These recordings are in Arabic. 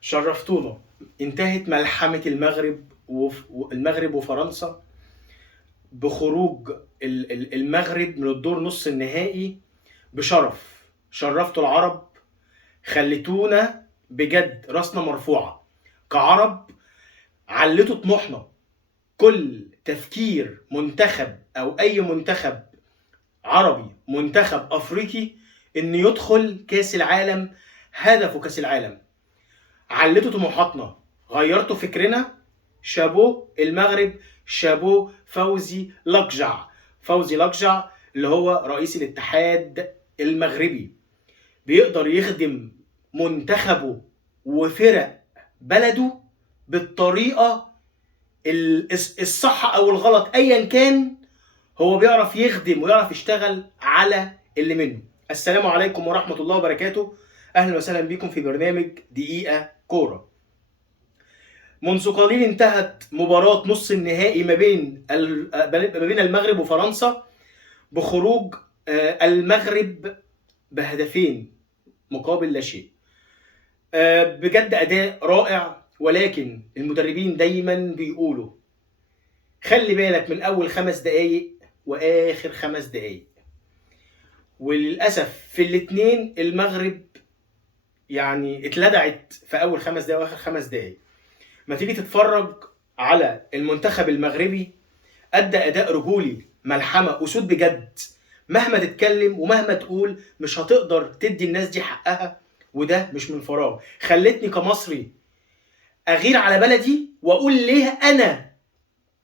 شرفتونا. انتهت ملحمة المغرب وفرنسا بخروج المغرب من الدور نص النهائي بشرف. شرفتوا العرب، خليتونا بجد راسنا مرفوعة كعرب، علتوا طموحنا. كل تفكير منتخب او اي منتخب عربي، منتخب افريقي، انه يدخل كاس العالم، هدفه كاس العالم. علتوا طموحاتنا، غيرتوا فكرنا. شابو المغرب، شابو فوزي لقجع. فوزي لقجع اللي هو رئيس الاتحاد المغربي، بيقدر يخدم منتخبه وفرق بلده بالطريقة الصح او الغلط ايا كان. هو بيعرف يخدم ويعرف يشتغل على اللي منه. السلام عليكم ورحمة الله وبركاته. اهلا وسهلا بكم في برنامج دقيقة كورة. منذ قليل انتهت مباراة نص النهائي ما بين المغرب وفرنسا بخروج المغرب بهدفين مقابل لا شيء. بجد اداء رائع، ولكن المدربين دايما بيقولوا خلي بالك من اول 5 دقايق واخر 5 دقايق. وللاسف في الاثنين المغرب يعني اتلدعت في اول 5 دقايق واخر 5 دقايق. ما تيجي تتفرج على المنتخب المغربي، ادى اداء رجولي، ملحمه، اسود بجد. مهما تتكلم ومهما تقول مش هتقدر تدي الناس دي حقها، وده مش من فراغ. خلتني كمصري اغير على بلدي واقول ليه انا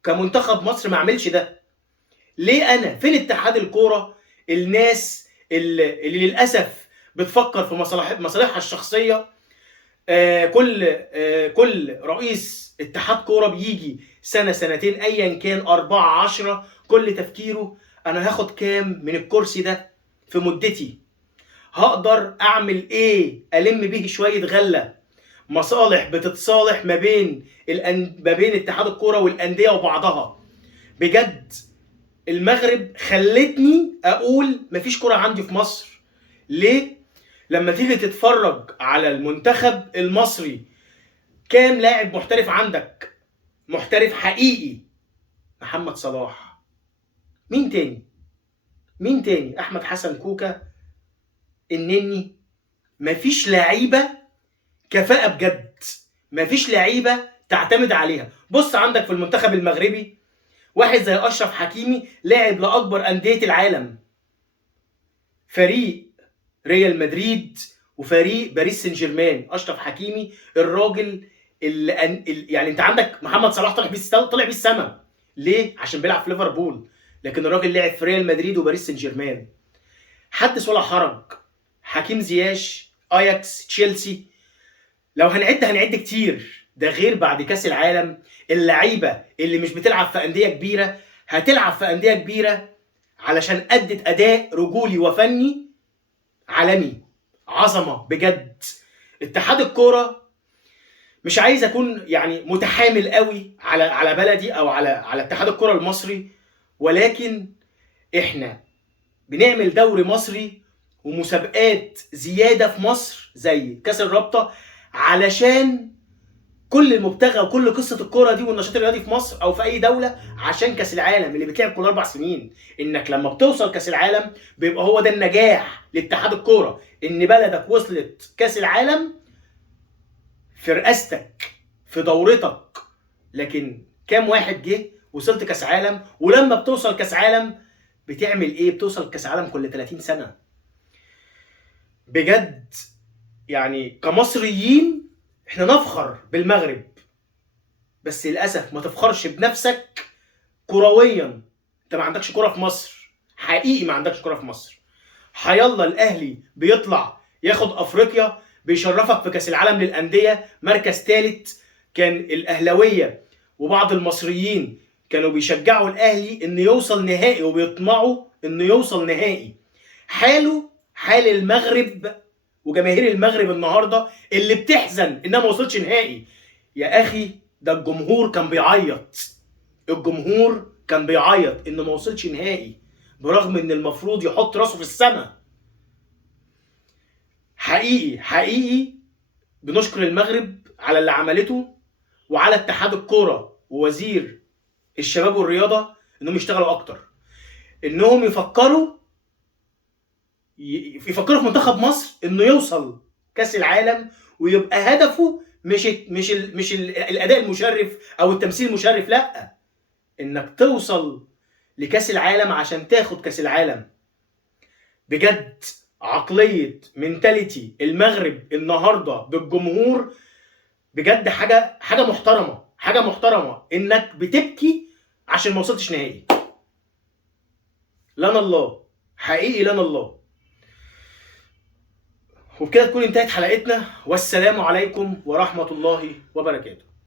كمنتخب مصر ما اعملش ده؟ ليه انا؟ فين اتحاد الكوره؟ الناس اللي للاسف بتفكر في مصالحها الشخصيه. كل رئيس اتحاد كوره بيجي سنه سنتين ايا كان 4 10، كل تفكيره انا هاخد كام من الكرسي ده في مدتي؟ هقدر اعمل ايه؟ الم به شويه غله. مصالح بتتصالح ما بين اتحاد الكوره والانديه وبعضها. بجد المغرب خلتني اقول مفيش كوره عندي في مصر. ليه؟ لما تيجي تتفرج على المنتخب المصري، كام لاعب محترف عندك؟ محترف حقيقي محمد صلاح. مين تاني؟ مين تاني؟ احمد حسن كوكا، النني. مفيش لعيبه كفاءه بجد، مفيش لعيبه تعتمد عليها. بص عندك في المنتخب المغربي واحد زي اشرف حكيمي، لاعب لاكبر انديه العالم، فريق ريال مدريد وفريق باريس سان جيرمان. اشرف حكيمي الراجل يعني انت عندك محمد صلاح طلع بيه السما. ليه؟ عشان بيلعب في ليفربول، لكن الراجل لعب في ريال مدريد وباريس سان جيرمان. حدث ولا حرج. حكيم زياش، اياكس، تشيلسي. لو هنعد كتير. ده غير بعد كاس العالم اللعيبه اللي مش بتلعب في انديه كبيره هتلعب في انديه كبيره علشان ادت اداء رجولي وفني عالمي. عظمه بجد. اتحاد الكوره، مش عايز اكون يعني متحامل قوي على بلدي او على اتحاد الكوره المصري، ولكن احنا بنعمل دوري مصري ومسابقات زياده في مصر زي كاس الرابطه علشان كل المبتغى وكل قصه الكوره دي والنشاط الرياضي في مصر او في اي دوله عشان كاس العالم اللي بيتلعب كل 4 سنين. انك لما بتوصل كاس العالم بيبقى هو ده النجاح لاتحاد الكوره، ان بلدك وصلت كاس العالم في رئاستك في دورتك. لكن كام واحد جه وصلت كاس عالم؟ ولما بتوصل كاس عالم بتعمل ايه؟ بتوصل كاس عالم كل 30 سنه. بجد يعني كمصريين احنا نفخر بالمغرب، بس للاسف ما تفخرش بنفسك كرويا. انت ما عندكش كوره في مصر، حقيقي ما عندكش كوره في مصر. حيالله الاهلي بيطلع ياخد افريقيا، بيشرفك في كاس العالم للانديه مركز ثالث. كان الاهلاويه وبعض المصريين كانوا بيشجعوا الاهلي انه يوصل نهائي وبيطمعوا انه يوصل نهائي. حاله حال المغرب وجماهير المغرب النهارده اللي بتحزن انها ما وصلتش نهائي. يا اخي ده الجمهور كان بيعيط، الجمهور كان بيعيط انه ما وصلش نهائي برغم ان المفروض يحط راسه في السماء. حقيقي بنشكر المغرب على اللي عملته، وعلى اتحاد الكوره ووزير الشباب والرياضه انهم يشتغلوا اكتر، انهم يفكروا في منتخب مصر انه يوصل كاس العالم، ويبقى هدفه مش الاداء المشرف او التمثيل المشرف، لا، انك توصل لكاس العالم عشان تاخد كاس العالم. بجد عقليه منتاليتي المغرب النهارده بالجمهور بجد حاجه محترمه، حاجه محترمه انك بتبكي عشان ما وصلتش نهائي. لنا الله، حقيقي لنا الله. وبكده تكون انتهت حلقتنا، والسلام عليكم ورحمه الله وبركاته.